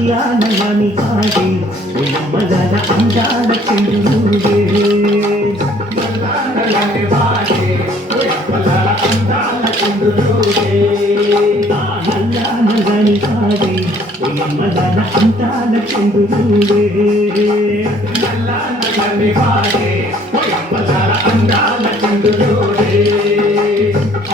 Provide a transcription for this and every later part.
నల్లా నల్లని పాడే ఉమ్మలాల అందాల చెండుగే నల్లా నల్లని పాడే ఉమ్మలాల అందాల చెండుగే నల్లా నల్లని పాడే ఉమ్మలాల అందాల చెండుగే నల్లా నల్లని పాడే ఉమ్మలాల అందాల చెండుగే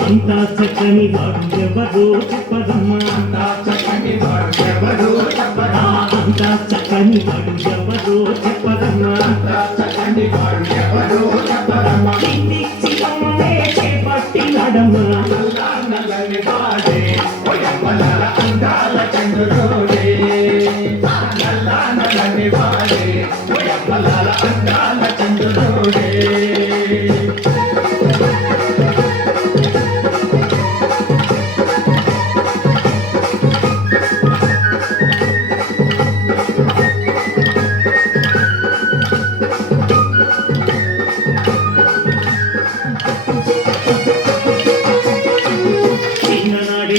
అంతా చక్కని వాడు ఎవరో చెప్పదమ్మా అంతా చక్కని వాడు ఎవరో చెప్పదమ్మా అంతా చక్కని వాడు ఎవరో చెప్పదమ్మా అంతా చక్కని వాడు ఎవరో చెప్పదమ్మా చిన్నమ్మే చేపట్టినడమ్మా నల్లా నల్లని వాడే ఒయమ్మలాల అందాల చంద్రుడే నల్లా నల్లని వాడే ఒయమ్మలాల అందాల చంద్రుడే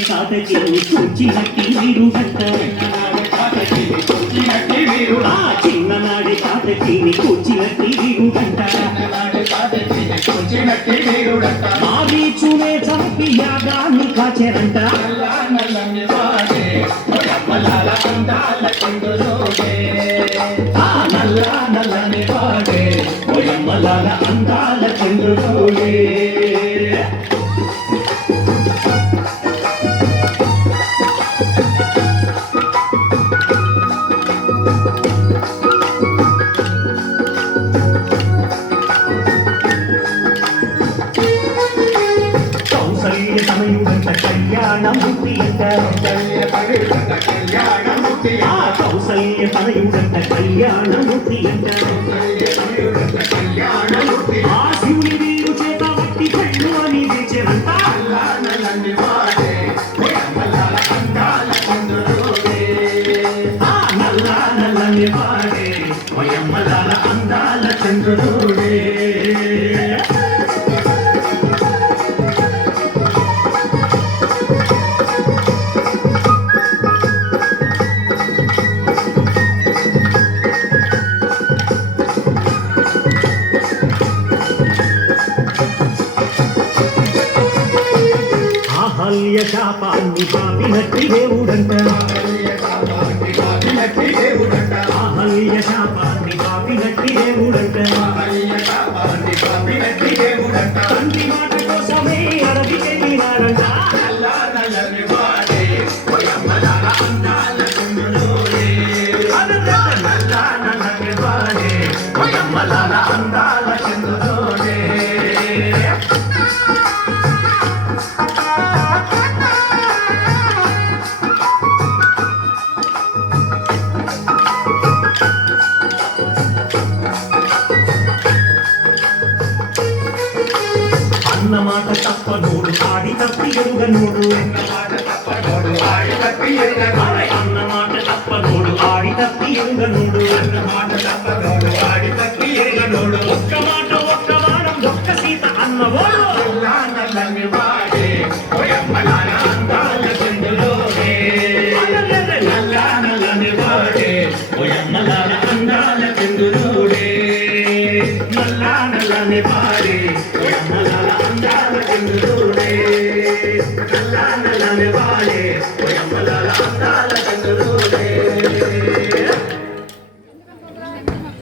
తాతకి కూర్చినట్టి వీరుడంట చిన్ననాడి తాతకి కూర్చినట్టి వీరుడంట మావి చూనే చంపి యాగాన్ని కాచెరంట నల్లా నల్లని వాడే ఒయమ్మలాల అందాల చంద్రుడే సమయుడంట కళ్యాణమూర్తి కౌసల్య సమయుడంట కళ్యాణమూర్తి ఆ శివుని వీరు చేత వట్టి కళ్ళు అని విచరంట నల్లా నల్లని వాడే ఒయమ్మలాల అందాల చంద్రుడే అహల్య శాపాన్ని పాపినట్టి దేవుడంట అహల్య శాపాన్ని పాపినట్టి దేవుడంట తండ్రి మాట కోసమే అడవికి వెళ్ళినారంట అందాల చంద్రుడే అన్నమాట తప్పనోడు ఆడి తప్పి ఎరుగనోడు